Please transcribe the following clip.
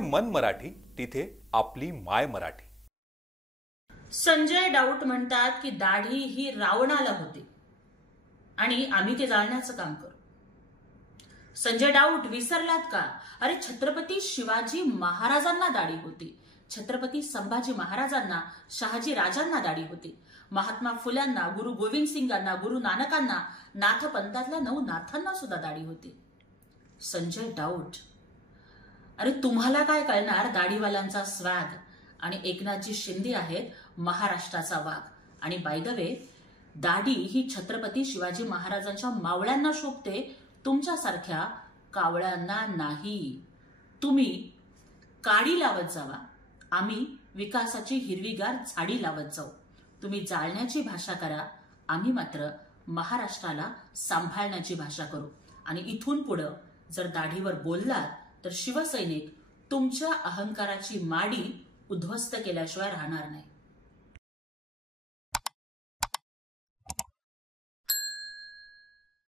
मन मराठी, तिथे आपली माय मराठी. संजय डाऊट म्हणतात की दाढी ही रावणाला होती आणि आम्ही ते जाळण्याचं काम करू. संजय डाऊट विसरलात का? अरे छत्रपती शिवाजी महाराजांना दाढी होती, छत्रपती संभाजी महाराजांना, शहाजी राजांना दाढी होती, महात्मा फुल्यांना, गुरु गोविंद सिंगांना, गुरु नानकांना, नाथपंथातल्या 9 नाथांना सुद्धा दाढी होती. संजय डाऊट, अरे तुम्हाला काय कळणार दाढीवाल्यांचा स्वॅग? आणि एकनाथजी शिंदे आहेत महाराष्ट्राचा वाघ. आणि बाय द वे, दाढी ही छत्रपती शिवाजी महाराजांच्या मावळ्यांना शोभते, तुमच्यासारख्या कावळ्यांना नाही. तुम्ही काडी लावत जावा, आम्ही विकासाची हिरवीगार झाडी लावत जाऊ. तुम्ही जाळण्याची भाषा करा, आम्ही मात्र महाराष्ट्राला सांभाळण्याची भाषा करू. आणि इथून पुढं जर दाढीवर बोललात तर शिवसैनिक तुमच्या अहंकाराची माडी उद्ध्वस्त केल्याशिवाय राहणार नाही.